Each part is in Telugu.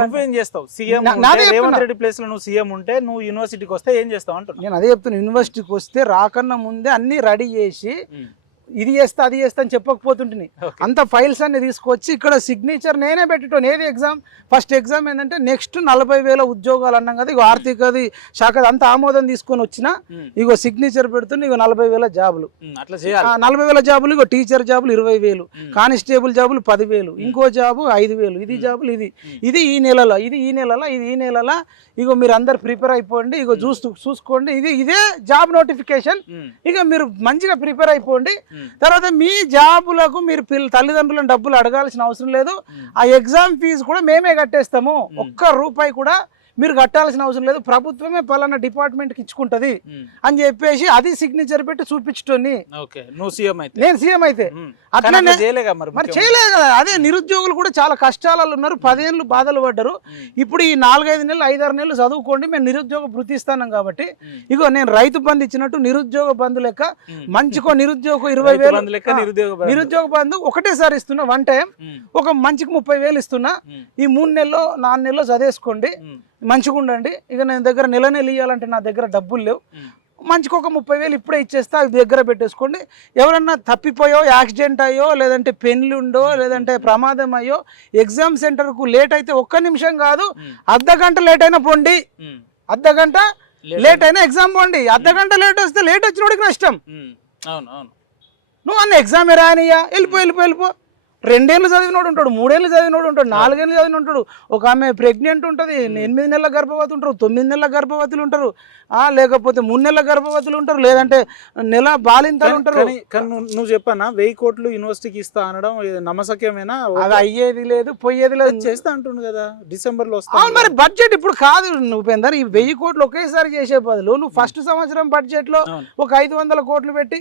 నువ్వేం చేస్తావు సీఎం రేవంత్ రెడ్డి ప్లేస్ లో నువ్వు సీఎం ఉంటే నువ్వు యూనివర్సిటీకి వస్తే ఏం చేస్తావు అంటున్నా. నేను అదే చెప్తున్నా, యూనివర్సిటీకి వస్తే రాకన్నా ముందే అన్ని రెడీ చేసి ఇది చేస్తా అది చేస్తా అని చెప్పకపోతుంటుంది. అంత ఫైల్స్ అన్ని తీసుకొచ్చి ఇక్కడ సిగ్నేచర్ నేనే పెట్టేటోని. ఏది ఎగ్జామ్ ఫస్ట్ ఎగ్జామ్ ఏంటంటే నెక్స్ట్ 40,000 ఉద్యోగాలు అన్నాం కదా, ఇగో ఆర్థికది శాఖ అంతా ఆమోదం తీసుకొని వచ్చిన ఇగో సిగ్నేచర్ పెడుతున్నా, ఇగో 40,000 జాబులు. అట్లా చేయాలి. 40,000 జాబులు, ఇగో టీచర్ జాబులు 20,000, కానిస్టేబుల్ జాబులు 10,000, ఇంకో జాబు 5,000, ఇది జాబులు ఇది ఈ నెలలో, ఇది ఈ నెలలో ఇగో మీరు అందరు ప్రిపేర్ అయిపోండి, ఇగో చూసుకోండి, ఇదే జాబ్ నోటిఫికేషన్. ఇక మీరు మంచిగా ప్రిపేర్ అయిపోండి. తర్వాత మీ జాబులకు మీరు తల్లిదండ్రులను డబ్బులు అడగాల్సిన అవసరం లేదు. ఆ ఎగ్జామ్ ఫీజు కూడా మేమే కట్టేస్తాము, ఒక్క రూపాయి కూడా మీరు కట్టాల్సిన అవసరం లేదు, ప్రభుత్వమే పలానా డిపార్ట్మెంట్కి ఇచ్చుకుంటది అని చెప్పేసి అది సిగ్నేచర్ పెట్టి చూపించుటోని. నేను సీఎం అయితే అట్లా మరి చేయలేదు కదా. అదే నిరుద్యోగులు కూడా చాలా కష్టాలలో ఉన్నారు, 10 ఏళ్ళు బాధలు పడ్డారు. ఇప్పుడు ఈ 4-5 నెలలు 5-6 నెలలు చదువుకోండి, మేము నిరుద్యోగ వృత్తి ఇస్తాను కాబట్టి ఇగో నేను రైతు బంధు ఇచ్చినట్టు నిరుద్యోగ బంధు లెక్క మంచికో నిరుద్యోగ 20,000 నిరుద్యోగ బంధు ఒకటేసారి ఇస్తున్నా, వన్ టైం ఒక మంచికి 30,000 ఇస్తున్నా. ఈ 3 నెలలో 4 నెలలో చదివేసుకోండి, మంచిగా ఉండండి. ఇక నేను దగ్గర నెల ఇవ్వాలంటే నా దగ్గర డబ్బులు లేవు, మంచికి ఒక 30,000 ఇప్పుడే ఇచ్చేస్తా, అవి దగ్గర పెట్టేసుకోండి. ఎవరన్నా తప్పిపోయో, యాక్సిడెంట్ అయ్యో, లేదంటే పెళ్ళుండో, లేదంటే ప్రమాదం అయ్యో, ఎగ్జామ్ సెంటర్కు లేట్ అయితే 1 నిమిషం కాదు, అర్ధగంట లేట్ అయినా పోండి, అర్ధగంట లేట్ అయినా ఎగ్జామ్ పోండి. అర్ధగంట లేట్ వస్తే లేట్ వచ్చినోడికి నష్టం. నువ్వు అన్న ఎగ్జామ్ రానియా, వెళ్ళిపో. 2 ఏళ్ళు చదివినోడు ఉంటాడు, 3 ఏళ్ళు చదివినోడు ఉంటాడు, 4 ఏళ్ళు చదివిన ఉంటాడు. ఒక ఆమె ప్రెగ్నెంట్ ఉంటుంది, 8 నెలల గర్భవతి ఉంటారు, 9 నెలల గర్భవతులు ఉంటారు, లేకపోతే 3 నెలల గర్భవతులు ఉంటారు, లేదంటే నెల బాలింతలు ఉంటారు. నువ్వు చెప్పన్నా 1000 కోట్లు యూనివర్సిటీకి ఇస్తా అనడం నమ్మసక్యమేనా? అది అయ్యేది లేదు, పోయేది లేదు, చేస్తా అంటుండు కదా డిసెంబర్ లో వస్తా. మరి బడ్జెట్ ఇప్పుడు కాదు ఉపేందర్, ఈ 1000 కోట్లు ఒకేసారి చేసే బదులు నువ్వు ఫస్ట్ సంవత్సరం బడ్జెట్ లో ఒక 500 కోట్లు పెట్టి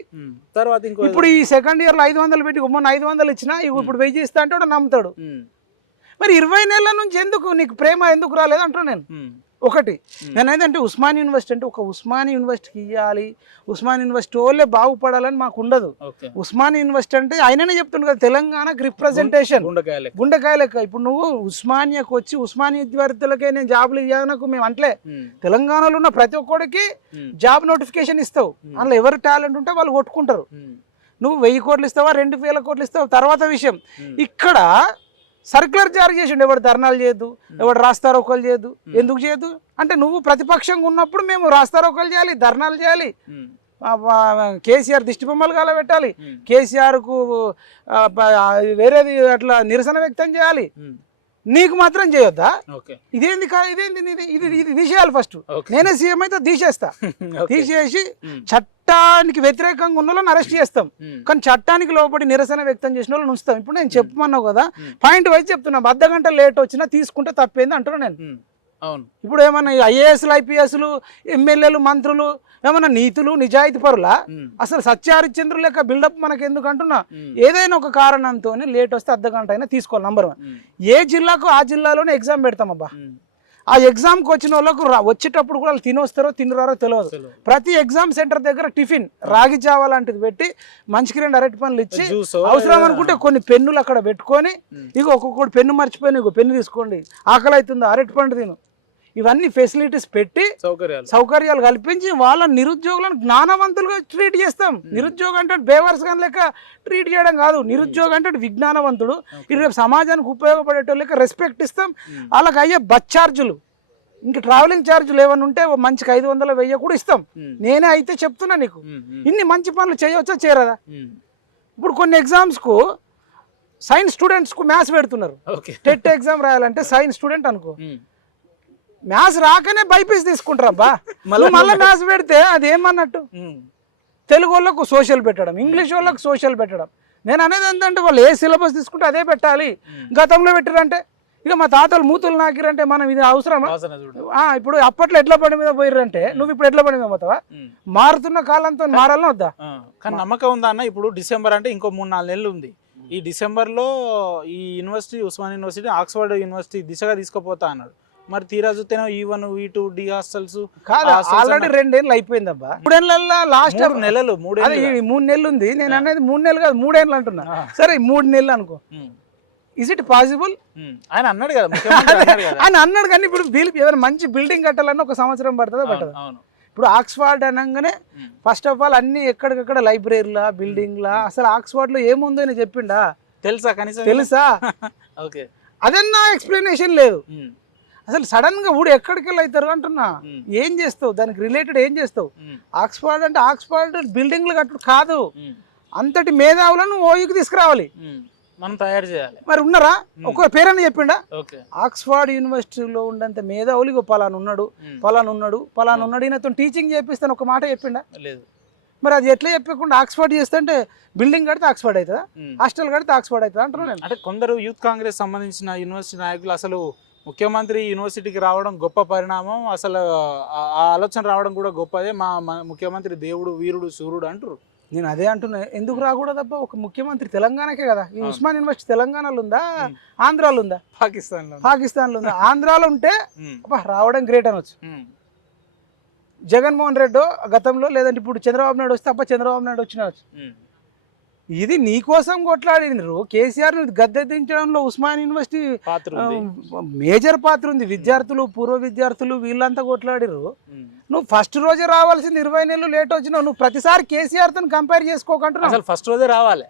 తర్వాత ఇప్పుడు ఈ సెకండ్ ఇయర్ లో 500 పెట్టి మొన్న 500 ఇచ్చినా ఇప్పుడు 1000 ఇస్తా అంటే కూడా నమ్ముతాడు. మరి 20 నెలల నుంచి ఎందుకు నీకు ప్రేమ ఎందుకు రాలేదు అంటున్నా నేను. ఒకటి నేను ఏదంటే ఉస్మానియా యూనివర్సిటీ అంటే ఒక ఉస్మానియా యూనివర్సిటీకి ఇవ్వాలి, ఉస్మానియా యూనివర్సిటీ వాళ్ళే బాగుపడాలని మాకు ఉండదు. ఉస్మానియా యూనివర్సిటీ అంటే ఆయననే చెప్తుండు కదా, తెలంగాణకు రిప్రజెంటేషన్ గుండెకాయ లెక్క. ఇప్పుడు నువ్వు ఉస్మానియాకు వచ్చి ఉస్మానియా విద్యార్థులకే నేను జాబులు ఇవ్వనకు మేము అంటలే, తెలంగాణలో ఉన్న ప్రతి ఒక్కడికి జాబ్ నోటిఫికేషన్ ఇస్తావు, అందులో ఎవరు టాలెంట్ ఉంటే వాళ్ళు కొట్టుకుంటారు. నువ్వు 1000 కోట్లు ఇస్తావా, 2,000 కోట్లు ఇస్తావా తర్వాత విషయం. ఇక్కడ సర్క్యులర్ జారీ చేసిండు, ఎవరు ధర్నాలు చేయొద్దు, ఎవరు రాస్తారోకలు చేయొద్దు. ఎందుకు చేయొద్దు అంటే నువ్వు ప్రతిపక్షంగా ఉన్నప్పుడు మేము రాస్తారోకలు చేయాలి, ధర్నాలు చేయాలి, కేసీఆర్ దిష్టి బొమ్మలు కాల పెట్టాలి, కేసీఆర్కు వేరేది అట్లా నిరసన వ్యక్తం చేయాలి. నీకు మాత్రం చేయొద్దా? ఇదేంది ఇది తీసేయాలి ఫస్ట్. నేనే సీఎం అయితే తీసేస్తా, తీసేసి చట్టానికి వ్యతిరేకంగా ఉన్న వాళ్ళని అరెస్ట్ చేస్తాం, కానీ చట్టానికి లోపడి నిరసన వ్యక్తం చేసిన వాళ్ళని ఉంచుతాం. ఇప్పుడు నేను చెప్పమన్నావు కదా, పాయింట్ వైజ్ చెప్తున్నా, అర్ధగంట లేట్ వచ్చినా తీసుకుంటే తప్పేంది అంటున్నా నేను. ఇప్పుడు ఏమన్నా ఐఏఎస్లు, ఐపీఎస్లు, ఎమ్మెల్యేలు, మంత్రులు ఏమన్నా నీతులు నిజాయితీ పరులా? అసలు సత్యహరిశ్చంద్రుల లెక్క బిల్డప్ మనకు ఎందుకు అంటున్నా. ఏదైనా ఒక కారణంతో లేట్ వస్తే అర్ధగంట అయినా తీసుకోవాలి. నంబర్ 1, ఏ జిల్లాకు ఆ జిల్లాలోనే ఎగ్జామ్ పెడతాం అబ్బా. ఆ ఎగ్జామ్కి వచ్చిన వాళ్ళకు వచ్చేటప్పుడు కూడా వాళ్ళు తినొస్తారో తినరారో తెలియదు. ప్రతి ఎగ్జామ్ సెంటర్ దగ్గర టిఫిన్ రాగి జావా లాంటిది పెట్టి మంచికి 2 అరటి పనులు ఇచ్చి, అవసరం అనుకుంటే కొన్ని పెన్నులు అక్కడ పెట్టుకొని, ఇక ఒక్కొక్కటి పెన్ను మర్చిపోయిన ఇగో పెన్ను తీసుకోండి, ఆకలి అవుతుందా అరటి పండు తిను, ఇవన్నీ ఫెసిలిటీస్ పెట్టి సౌకర్యాలు కల్పించి వాళ్ళ నిరుద్యోగులను జ్ఞానవంతులుగా ట్రీట్ చేస్తాం. నిరుద్యోగం అంటే బేవర్స్ గా లెక్క ట్రీట్ చేయడం కాదు, నిరుద్యోగం అంటే విజ్ఞానవంతుడు, ఇది రేపు సమాజానికి ఉపయోగపడేటోళ్ళ లెక్క రెస్పెక్ట్ ఇస్తాం. వాళ్ళకి అయ్యే బస్ ఛార్జులు, ఇంకా ట్రావెలింగ్ ఛార్జులు ఏమైనా ఉంటే మంచికి 500, 1000 కూడా ఇస్తాం. నేనే అయితే చెప్తున్నా నీకు, ఇన్ని మంచి పనులు చేయవచ్చా చేయరదా? ఇప్పుడు కొన్ని ఎగ్జామ్స్కు సైన్స్ స్టూడెంట్స్కు మ్యాథ్స్ పెడుతున్నారు. టెట్ ఎగ్జామ్ రాయాలంటే సైన్స్ స్టూడెంట్ అనుకో, మ్యాథ్స్ రాకనే బైపీసీ తీసుకుంటారబ్బా, మళ్ళీ మ్యాథ్స్ పెడితే అది ఏమన్నట్టు. తెలుగు వాళ్ళకు సోషల్ పెట్టడం, ఇంగ్లీష్ వాళ్ళకు సోషల్ పెట్టడం. నేను అనేది ఏంటంటే వాళ్ళు ఏ సిలబస్ తీసుకుంటే అదే పెట్టాలి. గతంలో పెట్టిరంటే ఇక మా తాతలు మూతులు నాకిరంటే మనం ఇది అవసరమా? ఇప్పుడు అప్పట్లో ఎడ్ల బండి మీద పోయిరంటే నువ్వు ఇప్పుడు ఎడ్ల బండి మీద పోతావా? మారుతున్న కాలంతో మారాలని వద్దా? కానీ నమ్మకం ఉందా అన్న? ఇప్పుడు డిసెంబర్ అంటే ఇంకో 3-4 నెలలు ఉంది. ఈ డిసెంబర్లో ఈ university Osmania university Oxford university దిశగా తీసుకుపోతా అన్నాడు. మరి తీరా చూస్తేనే E1, E2, డి హాస్టల్స్ కాదు, ఆల్రెడీ 2 ఏళ్ళు అయిపోయిందబ్బా. 3 ఏళ్ళ లాస్ట్ 3 నెలలు 3 నెలలు ఉంది. నేను అనేది 3 నెలలు కాదు 3 ఏళ్ళు అంటున్నా. సరే 3 నెలలు అనుకో, ఇస్ ఇట్ పాసిబుల్ ఆయన అన్నాడు కదా, ముఖ్యమంత్రి అన్నాడు కదా. అని అన్నాడు. కానీ ఇప్పుడు ఏమైనా మంచి బిల్డింగ్ కట్టాలన్నా ఒక సంవత్సరం పడుతుందా పట్టదా? అవును. ఇప్పుడు ఆక్స్ఫర్డ్ అనగానే ఫస్ట్ ఆఫ్ ఆల్ అన్ని ఎక్కడికక్కడ లైబ్రరీలా బిల్డింగ్లా, అసలు ఆక్స్ఫర్డ్ లో ఏముందో అని చెప్పిండా? తెలుసా కనీసం? తెలుసా? ఓకే, అదన్నా ఎక్స్ప్లెనేషన్ లేదు. అసలు సడన్ గా ఊడు ఎక్కడికి వెళ్ళి అవుతారు అంటున్నా. ఏం చేస్తావు దానికి రిలేటెడ్, ఏం చేస్తావు? ఆక్స్ఫర్డ్ అంటే ఆక్స్ఫర్డ్ బిల్డింగ్లు కట్టు కాదు, అంతటి మేధావులను ఓయూకి తీసుకురావాలి, మనం తయారు చేయాలి. మరి ఉన్నారా? ఒక పేరని చెప్పిండా? ఓకే, ఆక్స్ఫర్డ్ యూనివర్సిటీలో ఉండంత మేధావులు ఇగో పలానా ఉన్నాడు, పలానా ఉన్నాడు, ఈయనతో టీచింగ్ చేపిస్తాను ఒక మాట చెప్పిండా? లేదు. మరి అది ఎట్లా చెప్పకుండా ఆక్స్ఫర్డ్ చేస్తుంటే బిల్డింగ్ కడితే ఆక్స్ఫర్డ్ అవుతుందా, హాస్టల్ కడితే ఆక్స్ఫర్డ్ అవుతుందా అంటున్నాను నేను. అంటే కొందరు యూత్ కాంగ్రెస్ సంబంధించిన యూనివర్సిటీ నాయకులు అసలు ముఖ్యమంత్రి యూనివర్సిటీకి రావడం గొప్ప పరిణామం, అసలు ఆ ఆలోచన రావడం కూడా గొప్పదే, మా ముఖ్యమంత్రి దేవుడు, వీరుడు, సూర్యుడు అంటారు. నేను అదే అంటున్నా, ఎందుకు రాకూడదబ్బ? ఒక ముఖ్యమంత్రి తెలంగాణకే కదా. ఈ ఉస్మాన్ యూనివర్సిటీ తెలంగాణలో ఉందా, ఆంధ్రాలో ఉందా? పాకిస్తాన్లో ఉందా? ఆంధ్రాలో ఉంటే అబ్బా రావడం గ్రేట్ అనొచ్చు. జగన్మోహన్ రెడ్డి గతంలో, లేదంటే ఇప్పుడు చంద్రబాబు నాయుడు వస్తే అబ్బా చంద్రబాబు నాయుడు వచ్చినవచ్చు. ఇది నీ కోసం కొట్లాడినారు. కేసీఆర్ గద్దె దించడంలో ఉస్మాన్ యూనివర్సిటీ మేజర్ పాత్ర ఉంది. విద్యార్థులు, పూర్వ విద్యార్థులు వీళ్ళంతా కొట్లాడిరు. నువ్వు ఫస్ట్ రోజే రావాల్సింది, 20 నెలలు లేట్ వచ్చినావు. నువ్వు ప్రతిసారి కేసీఆర్ తో కంపేర్ చేసుకోకంటున్నావు. అసలు ఫస్ట్ రోజే రావాలి.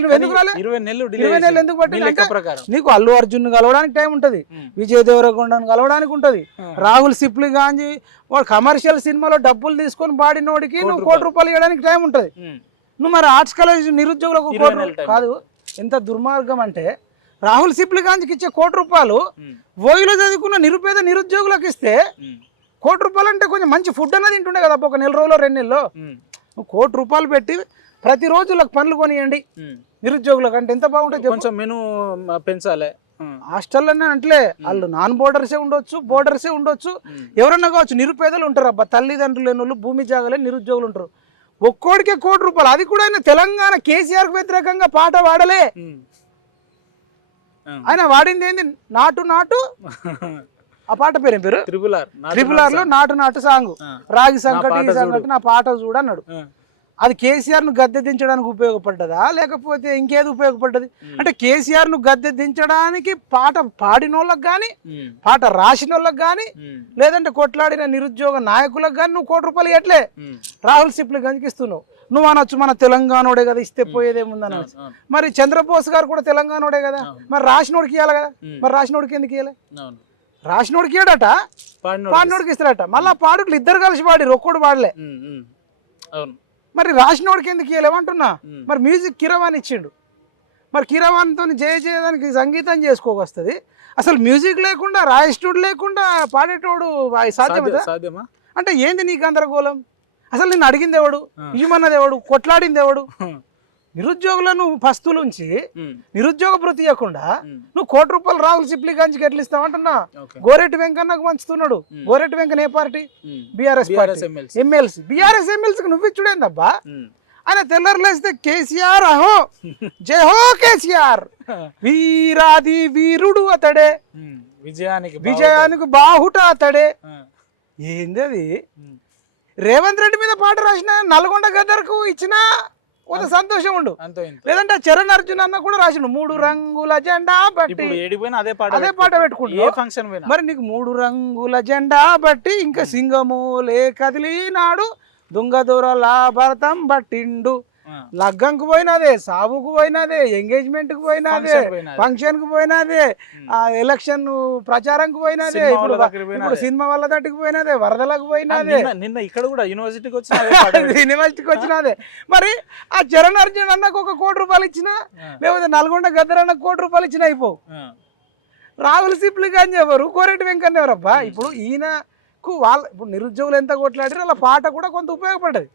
నువ్వు ఎందుకు రాలే? 20 నెలలు ఎందుకు పట్టింది? నీకు అల్లు అర్జున్ కలవడానికి టైం ఉంటది, విజయ్ దేవరకొండను కలవడానికి ఉంటది, రాహుల్ సిప్లి గాంజీ వాడు కమర్షియల్ సినిమాలో డబ్బులు తీసుకొని బాడినోడికి నువ్వు ₹1 కోటి ఇవ్వడానికి టైం ఉంటది. నువ్వు మరి ఆర్ట్స్ కాలేజ్ నిరుద్యోగులకు ₹1 కాదు. ఎంత దుర్మార్గం అంటే రాహుల్ సిప్లి గాంజీకి ఇచ్చే ₹1 ఓయిలో చదువుకున్న నిరుపేద నిరుద్యోగులకు ఇస్తే ₹1 అంటే కొంచెం మంచి ఫుడ్ అన్నది తింటుండే కదా ఒక నెల రోజులో 2 నెలల్లో. ₹1 పెట్టి ప్రతిరోజు పనులు కొనియండి నిరుద్యోగులకు అంటే ఎంత బాగుంటుంది. కొంచెం మెను పెంచాలి. హాస్టల్లోనే అంటే వాళ్ళు నాన్ బోర్డర్సే ఉండొచ్చు, బోర్డర్సే ఉండొచ్చు, ఎవరన్నా కావచ్చు. నిరుపేదలు ఉంటారు అబ్బా, తల్లిదండ్రులు లేని వాళ్ళు, భూమి జాగలే నిరుద్యోగులు ఉంటారు. ఒక్కోడికే ₹1. అది కూడా ఆయన తెలంగాణ కేసీఆర్ కు వ్యతిరేకంగా పాట వాడలే. ఆయన వాడింది ఏంది? నాటు నాటు. ఆ పాట పేరేం పేరు? ట్రిపుల్ ఆర్ లో నాటు నాటు సాంగ్, రాగి సంకటి నా పాట చూడన్నాడు. అది కేసీఆర్ ను గద్దె దించడానికి ఉపయోగపడ్డదా, లేకపోతే ఇంకేది ఉపయోగపడ్డది? అంటే కేసీఆర్ ను గద్దె దించడానికి పాట పాడినోళ్ళకి గాని, పాట రాసిన వాళ్ళకి గాని, లేదంటే కొట్లాడిన నిరుద్యోగ నాయకులకు గాని నువ్వు ₹1 ఎట్లే రాహుల్ సిప్లి గంజ్కి ఇస్తున్నావు. నువ్వు అనొచ్చు మన తెలంగాణోడే కదా, ఇస్తే పోయేదేముందని అనొచ్చు. మరి చంద్రబోస్ గారు కూడా తెలంగాణోడే కదా, మరి రాసినోడికి ఇవ్వాలి కదా. మరి రాసినోడికి ఎందుకు ఇవ్వాలి? రాసినోడికి ఇవ్వడట, పాడినోడికి ఇస్తాడట. మళ్ళా పాడుకులు ఇద్దరు కలిసి పాడిరు, ఒక్కడు పాడలే. మరి రాసినోడికి ఎందుకు ఇవ్వలేమంటున్నా. మరి మ్యూజిక్ కిరవాణి ఇచ్చిండు, మరి కిరవాణితో జయదానికి సంగీతం చేసుకోవస్తుంది. అసలు మ్యూజిక్ లేకుండా, రాయిస్టోడు లేకుండా పాడేటోడు సాధ్యమా? అంటే ఏంది నీకు గందరగోళం? అసలు నిన్ను అడిగింది ఎవడు, ఇవ్వమన్నది ఎవడు, కొట్లాడింది ఎవడు? నిరుద్యోగులను పస్తులుంచి నిరుద్యోగ భృతి ఇవ్వకుండా నువ్వు ₹1 రాహుల్ సిప్లి గంజ్కి ఎట్లా ఇస్తావంటున్నా. గోరెట్టి వెంకన్నకు పంచుతున్నాడు. గోరెట్టి వెంకన్న ఏ పార్టీ? BRS MLC. బీఆర్ఎస్ ఎమ్మెల్సీకి నువ్వు ఇచ్చుడేందబ్బా? ఆయన తెల్లర్లేస్తే కేసీఆర్ అహో జై హో కేసీఆర్, వీరాది వీరుడు అతడే, విజయానికి బాహుట అతడే. ఏంది అది? రేవంత్ రెడ్డి మీద పాట రాసిన, నల్గొండ గద్దర్కు ఇచ్చిన కొంత సంతోషం ఉండు. లేదంటే చరణ్ అర్జున్ అన్న కూడా రాసిండు, 3 రంగుల జెండా బట్టి అదే పాట పెట్టుకుంటు. మరి నీకు 3 రంగుల జెండా బట్టి ఇంకా సింగమూలే కదిలినాడు, దొంగదొరల భరతం బట్టిండు. లగ్గంకు పోయినదే, సావుకు పోయినదే, ఎంగేజ్మెంట్ కు పోయినదే, ఫంక్షన్ కు పోయినదే, ఎలక్షన్ ప్రచారంకు పోయినదే, ఇప్పుడు సినిమా వల్ల దట్టుకు పోయినదే, వరదలకు పోయినదే, నిన్న ఇక్కడ కూడా యూనివర్సిటీకి వచ్చినదే. మరి ఆ చరణ్ అర్జున్ అన్నకు ఒక ₹1 ఇచ్చినా, లేకపోతే నల్గొండ గద్దర్ అన్నకు ₹1 ఇచ్చినా అయిపో. రాహుల్ సిప్లి గంజ్ ఎవరు, కోరెట్టి వెంకన్న ఎవరబ్బా? ఇప్పుడు ఇప్పుడు నిరుద్యోగులు ఎంత కొట్లాడారు, అలా పాట కూడా కొంత ఉపయోగపడ్డది.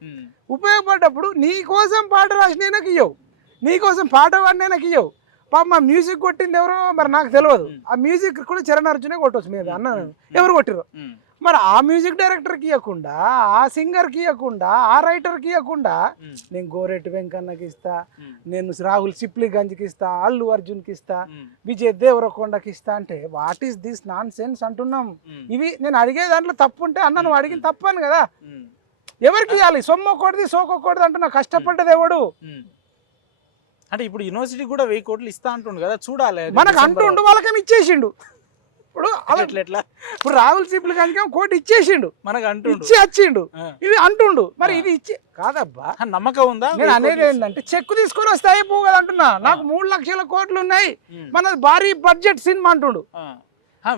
ఉపయోగపడ్డప్పుడు నీ కోసం పాట రాసినకు ఇవ్వవు, నీ కోసం పాట పాడినకు ఇవ్వవు. పాప మా మ్యూజిక్ కొట్టింది ఎవరో మరి నాకు తెలియదు. ఆ మ్యూజిక్ కూడా చరణ్ అర్జునే కొట్టవచ్చు మీద అన్న, ఎవరు కొట్టిరు? మరి ఆ మ్యూజిక్ డైరెక్టర్కి ఇవ్వకుండా, ఆ సింగర్కి ఇవ్వకుండా, ఆ రైటర్కి ఇవ్వకుండా నేను గోరెట్టి వెంకన్నకి ఇస్తా, నేను రాహుల్ సిప్లి గంజ్కి ఇస్తా, అల్లు అర్జున్కి ఇస్తా, విజయ్ దేవరకొండకి ఇస్తా అంటే what is this non sense అంటున్నాం. ఇవి నేను అడిగే దాంట్లో తప్పు ఉంటే అన్న నువ్వు అడిగిన తప్పాను కదా. ఎవరికి ఇవ్వాలి? సొమ్ము ఒక్కటిది సోకొక్కటిది అంటున్నా. కష్టపడ్డది ఎవడు? అంటే ఇప్పుడు యూనివర్సిటీ కూడా 1000 కోట్లు ఇస్తా అంటుండు కదా, చూడాలి అది మనకు డిసెంబర్ అంటుండు వాళ్ళకేమి ఇచ్చేసిండు. ఇప్పుడు అలా ఎట్లా ఇప్పుడు రాహుల్ సిప్లు కనుక కోటి ఇచ్చేసిండు, మనకు అంటుండు ఇచ్చి వచ్చిండు, ఆ. ఇది అంటుండు. మరి ఇది ఇచ్చి కాదబ్బా, నమ్మకం ఉందా? నేను అనేది ఏంటంటే చెక్కు తీసుకొని వస్తే అయిపో కదా అంటున్నా. నాకు 3 లక్షల కోట్లు ఉన్నాయి, మనది భారీ బడ్జెట్ సినిమా అంటుండు.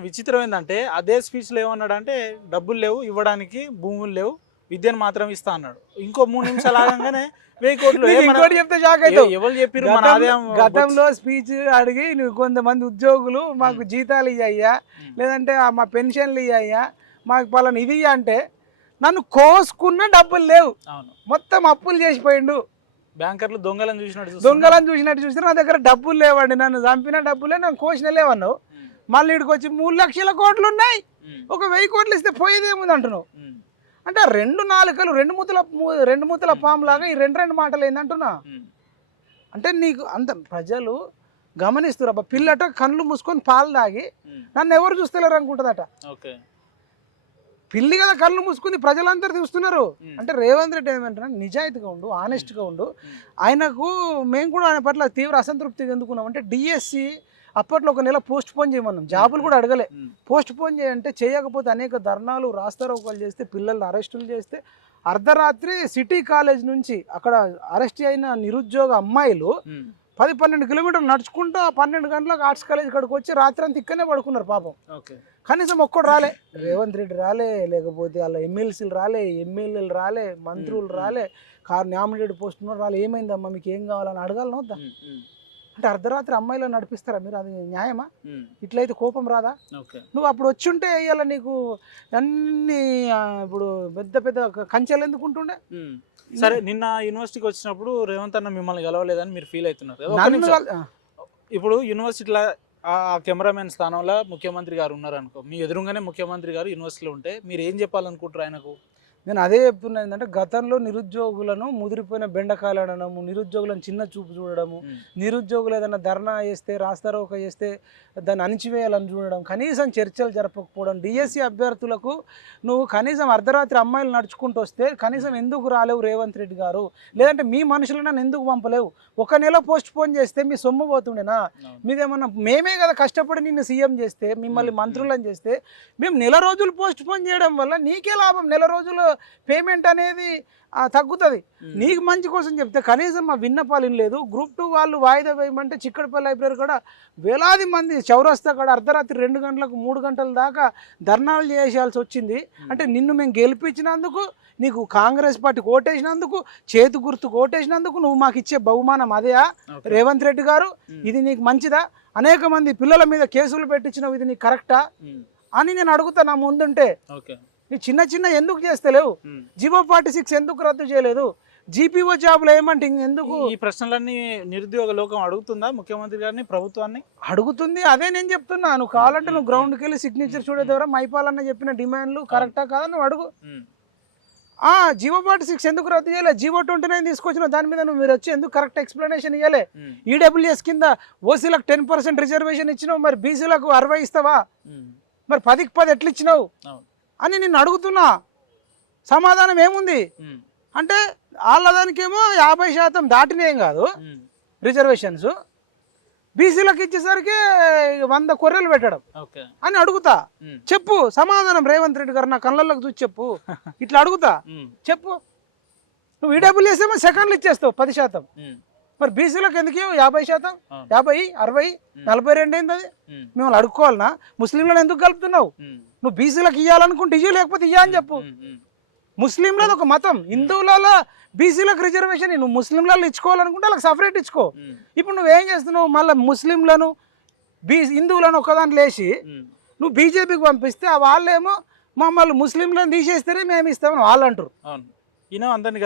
విచిత్రం ఏంటంటే అదే స్పీచ్ లో ఏమన్నాడు అంటే డబ్బులు లేవు ఇవ్వడానికి, భూములు లేవు, విద్యను మాత్రం ఇస్తా అన్నాడు. ఇంకో 3 నిమిషాలు ఆగంగానే 1000 కోట్లు. ఇంకోటి చెప్తే షాక్ అవుతావు. ఎవరు చెప్పిరు మన ఆదాయం? గతంలో స్పీచ్ అడిగి నువ్వు కొంతమంది ఉద్యోగులు మాకు జీతాలు ఇయ్యా, లేదంటే మా పెన్షన్లు ఇయ్యా, మాకు పలానా ఇది ఇయ్య అంటే నన్ను కోసుకున్న డబ్బులు లేవు, మొత్తం అప్పులు చేసిపోయిండు. బ్యాంకర్లు దొంగలను చూసినట్టు చూస్తే నా దగ్గర డబ్బులు లేవండి, నన్ను చంపిన డబ్బులే, నన్ను కోసిన లేవన్నావు. మళ్ళీ ఇక్కడికి వచ్చి 3 లక్షల కోట్లు ఉన్నాయి, ఒక 1000 కోట్లు ఇస్తే పోయేదేముంది అంటున్నావు. అంటే 2 నాలుకలు 2 మూతల పాము లాగా ఈ 2 మాటలు ఏందంటున్నా. అంటే నీకు అంత ప్రజలు గమనిస్తారు. అబ్బా పిల్లట కళ్ళు మూసుకొని పాలు తాగి నన్ను ఎవరు చూస్తలేరు అనుకుంటుందట. పిల్లి కదా కళ్ళు మూసుకుంది, ప్రజలందరూ చూస్తున్నారు. అంటే రేవంత్ రెడ్డి ఏమంటున్నా, నిజాయితీగా ఉండు, ఆనెస్ట్గా ఉండు. ఆయనకు మేము కూడా ఆయన పట్ల తీవ్ర అసంతృప్తిగా ఎందుకున్నాం అంటే డిఎస్సి అప్పట్లో 1 నెల పోస్ట్ పోన్ చేయమన్నాం, జాబులు కూడా అడగలే. పోస్ట్ పోన్ చేయంటే చేయకపోతే అనేక ధర్నాలు రాస్తారోకోలు చేస్తే, పిల్లల్ని అరెస్టులు చేస్తే, అర్ధరాత్రి సిటీ కాలేజ్ నుంచి అక్కడ అరెస్ట్ అయిన నిరుద్యోగ అమ్మాయిలు 10-12 కిలోమీటర్లు నడుచుకుంటూ 12 గంటలకు ఆర్ట్స్ కాలేజ్ ఇక్కడికి వచ్చి రాత్రి అంతా ఇక్కడనే పడుకున్నారు పాపం. కనీసం ఒక్కడు రాలే, రేవంత్ రెడ్డి రాలే, లేకపోతే వాళ్ళ ఎమ్మెల్సీలు రాలే, ఎమ్మెల్యేలు రాలే, మంత్రులు రాలే, నామినేటెడ్ పోస్ట్ రాలే. ఏమైందమ్మా మీకు ఏం కావాలని అడగాలని వద్దా? అంటే అర్ధరాత్రి అమ్మాయిలను నడిపిస్తారా మీరు? అది న్యాయమా? ఇట్లయితే కోపం రాదా? నువ్వు అప్పుడు వచ్చి ఉంటే ఇవాళ నీకు అన్ని ఇప్పుడు పెద్ద కంచెలు ఎందుకు ఉంటుండే? సరే, నిన్న యూనివర్సిటీకి వచ్చినప్పుడు రేవంత్ అన్న మిమ్మల్ని గెలవలేదని మీరు ఫీల్ అవుతున్నారు. ఇప్పుడు యూనివర్సిటీలో ఆ కెమెరామెన్ స్థానంలో ముఖ్యమంత్రి గారు ఉన్నారనుకో, మీ ఎదురుగానే ముఖ్యమంత్రి గారు యూనివర్సిటీలో ఉంటే మీరు ఏం చెప్పాలనుకుంటారు ఆయనకు? నేను అదే చెప్తున్నా, ఏంటంటే గతంలో నిరుద్యోగులను ముదిరిపోయిన బెండకాయలు అనడము, నిరుద్యోగులను చిన్న చూపు చూడడము, నిరుద్యోగులు ఏదైనా ధర్నా చేస్తే, రాస్తారోక చేస్తే దాన్ని అణిచివేయాలని చూడడం, కనీసం చర్చలు జరపకపోవడం, డిఎస్సి అభ్యర్థులకు నువ్వు కనీసం అర్ధరాత్రి అమ్మాయిలు నడుచుకుంటూ వస్తే కనీసం ఎందుకు రాలేవు రేవంత్ రెడ్డి గారు? లేదంటే మీ మనుషులను ఎందుకు పంపలేవు? 1 నెల పోస్ట్ పోన్ చేస్తే మీ సొమ్ము పోతుండేనా? మీదేమన్నా మేమే కదా కష్టపడి నిన్ను సీఎం చేస్తే, మిమ్మల్ని మంత్రులను చేస్తే, మేము నెల రోజులు పోస్ట్ పోన్ చేయడం వల్ల నీకే లాభం. నెల రోజులు పేమెంట్ అనేది తగ్గుతుంది. నీకు మంచి కోసం చెప్తే కనీసం మా విన్నపాలు లేదు. గ్రూప్ 2 వాళ్ళు వాయిదా వేయమంటే చిక్కడపల్లి లైబ్రరీ కూడా వేలాది మంది చౌరస్తా కూడా అర్ధరాత్రి 2 గంటలకు 3 గంటల దాకా ధర్నాలు చేయాల్సి వచ్చింది. అంటే నిన్ను మేము గెలిపించినందుకు, నీకు కాంగ్రెస్ పార్టీకి ఓటేసినందుకు, చేతి గుర్తుకు ఓటేసినందుకు నువ్వు మాకు ఇచ్చే బహుమానం అదేయా రేవంత్ రెడ్డి గారు? ఇది నీకు మంచిదా? అనేక మంది పిల్లల మీద కేసులు పెట్టించినవి, ఇది నీకు కరెక్టా అని నేను అడుగుతా. నా ముందుంటే నీ చిన్న ఎందుకు చేస్తలేవు? జీవో 46 ఎందుకు రద్దు చేయలేదు? జీపీఓ జాబులు ఏమంటే ఎందుకు? ఈ ప్రశ్నలన్నీ నిరుద్యోగ లోకం అడుగుతుందా ముఖ్యమంత్రి గారిని, ప్రభుత్వాన్ని? అడుగుతుంది. అదే నేను చెప్తున్నా. నువ్వు కావాలంటే నువ్వు గ్రౌండ్కి వెళ్ళి సిగ్నేచర్ చూడే ద్వారా మైపాలన్న చెప్పిన డిమాండ్లు కరెక్టా కాదా నువ్వు అడుగు. జీవో 46 ఎందుకు రద్దు చేయలే? జీవో 29 తీసుకొచ్చిన దాని మీద మీరు వచ్చి ఎందుకు కరెక్ట్ ఎక్స్ప్లెనేషన్ ఇవ్వలే? ఈడబ్ల్యూఎస్ కింద ఓసీలకు 10% రిజర్వేషన్ ఇచ్చినావు, మరి బీసీలకు 60 ఇస్తావా? మరి 10కి 10 ఎట్లా ఇచ్చినావు అని నిన్ను అడుగుతున్నా. సమాధానం ఏముంది అంటే వాళ్ళదానికేమో 50% దాటినేం కాదు రిజర్వేషన్స్, బీసీలకు ఇచ్చేసరికి 100 కొర్రెలు పెట్టడం అని అడుగుతా. చెప్పు సమాధానం రేవంత్ రెడ్డి గారు, నా కళ్ళల్లోకి చూసి చెప్పు. ఇట్లా అడుగుతా, చెప్పు. నువ్వు ఈడబ్ల్యూఎస్ ఏమో సెకండ్లు ఇచ్చేస్తావు 10%, మరి బీసీలకు ఎందుకు 50%? 50, 60, 42 ఏంది అది? మిమ్మల్ని అడుక్కోవాలనా? ముస్లింలను ఎందుకు కలుపుతున్నావు? నువ్వు బీసీలకు ఇవ్వాలనుకుంటే ఇయ్యు, లేకపోతే ఇయ్యా అని చెప్పు. ముస్లింలది ఒక మతం, హిందువులలో బీసీలకు రిజర్వేషన్ నువ్వు ముస్లింలలో ఇచ్చుకోవాలనుకుంటే వాళ్ళకి సపరేట్ ఇచ్చుకో. ఇప్పుడు నువ్వేం చేస్తున్నావు? మళ్ళీ ముస్లింలను హిందువులను ఒకదాంట్లో వేసి నువ్వు బీజేపీకి పంపిస్తే వాళ్ళేమో మమ్మల్ని ముస్లింలను తీసేస్తేనే మేము ఇస్తామని వాళ్ళు అంటారు. అందరిని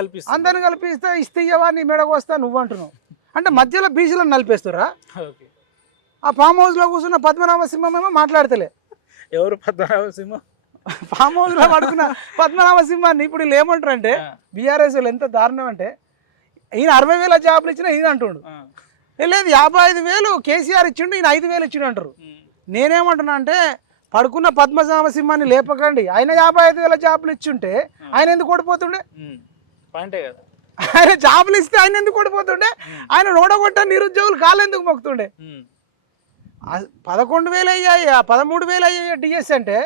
కలిపిస్తే ఇస్తే ఇవ్వవా, నీ మెడకు వస్తా నువ్వు అంటున్నావు. అంటే మధ్యలో బీసీలను నలిపేస్తారా? ఆ ఫామ్ హౌస్లో కూర్చున్న పద్మనాభ సింహం ఏమో మాట్లాడతలే. ఎవరు పద్మనాభ సింహం? ఫామ్ హౌస్లో పడుకున్న పద్మనాభ సింహాన్ని ఇప్పుడు వీళ్ళు ఏమంటారు అంటే, బీఆర్ఎస్ వాళ్ళు ఎంత దారుణం అంటే, ఈయన 60,000 జాబులు ఇచ్చినా ఈయన అంటుండు, లేదు 55,000 కేసీఆర్ ఇచ్చిండు, ఈయన 5,000 ఇచ్చిండు అంటారు. నేనేమంటున్నా అంటే, పడుకున్న పద్మనాభ సింహాన్ని లేపకండి. ఆయన 55,000 జాబులు ఇచ్చుంటే ఆయన ఎందుకు ఓడిపోతుండే? పాయింటే కదా. ఆయన జాబులు ఇస్తే ఆయన ఎందుకు ఓడిపోతుండే, ఆయన ఓడగొట్ట నిరుద్యోగులు కాళ్ళెందుకు మొక్కుతుండే. 11,000 అయ్యాయి, 13,000 అయ్యాయి డిఎస్ అంటే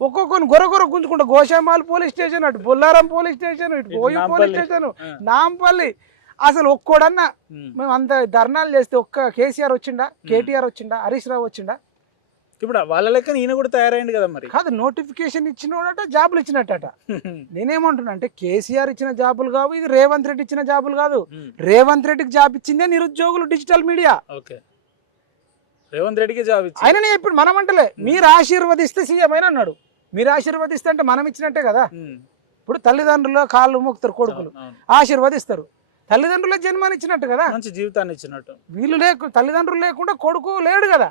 ఒక్కొక్కరిని గొర్రె గుంజుకుంటా. గోషామాల్ పోలీస్ స్టేషన్, అటు బొల్లారం పోలీస్ స్టేషన్, ఇటు ఓయూ పోలీస్ స్టేషన్, నాంపల్లి. అసలు ఒక్కోడన్నా మేము అంత ధర్నాలు చేస్తే ఒక్క కేసీఆర్ వచ్చిండా, కేటీఆర్ వచ్చిండా, హరీష్ రావు వచ్చిండా? ఇప్పుడు వాళ్ళ లెక్క ఈయన కూడా తయారైంది కదా మరి. కాదు, నోటిఫికేషన్ ఇచ్చినోడట జాబులు ఇచ్చినట్టట. నేనేమంటున్నా అంటే కేసీఆర్ ఇచ్చిన జాబులు కావు, ఇది రేవంత్ రెడ్డి ఇచ్చిన జాబులు కాదు. రేవంత్ రెడ్డికి జాబ్ ఇచ్చిందే నిరుద్యోగులు, డిజిటల్ మీడియా. ఓకే, రేవంత్ రెడ్డికి జాబ్ ఇచ్చి ఆయననే ఇప్పుడు మనం అంటలే, మీరు ఆశీర్వదిస్తే సీఎం అయినా అన్నాడు. మీరు ఆశీర్వదిస్తే అంటే మనం ఇచ్చినట్టే కదా. ఇప్పుడు తల్లిదండ్రుల కాళ్ళు మొక్కుతారు కొడుకులు, ఆశీర్వదిస్తారు. తల్లిదండ్రుల జన్మనిచ్చినట్టు కదా, మంచి జీవితాన్ని ఇచ్చినట్టు. వీళ్ళు తల్లిదండ్రులు లేకుండా కొడుకు లేడు కదా.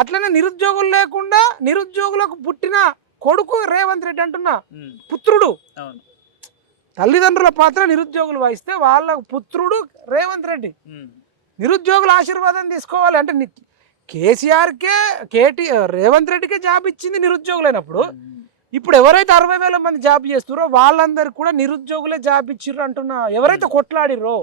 అట్లనే నిరుద్యోగులు లేకుండా నిరుద్యోగులకు పుట్టిన కొడుకు రేవంత్ రెడ్డి అంటున్నా, పుత్రుడు. తల్లిదండ్రుల పాత్ర నిరుద్యోగులు వహిస్తే వాళ్ళ పుత్రుడు రేవంత్ రెడ్డి. నిరుద్యోగుల ఆశీర్వాదం తీసుకోవాలి అంటే కేసీఆర్కే రేవంత్ రెడ్డికే జాబ్ ఇచ్చింది నిరుద్యోగులైనప్పుడు, ఇప్పుడు ఎవరైతే 60,000 మంది జాబ్ చేస్తున్నారో వాళ్ళందరికీ కూడా నిరుద్యోగులే జాబ్ ఇచ్చిర్రు అంటున్నా. ఎవరైతే కొట్లాడిర్రో,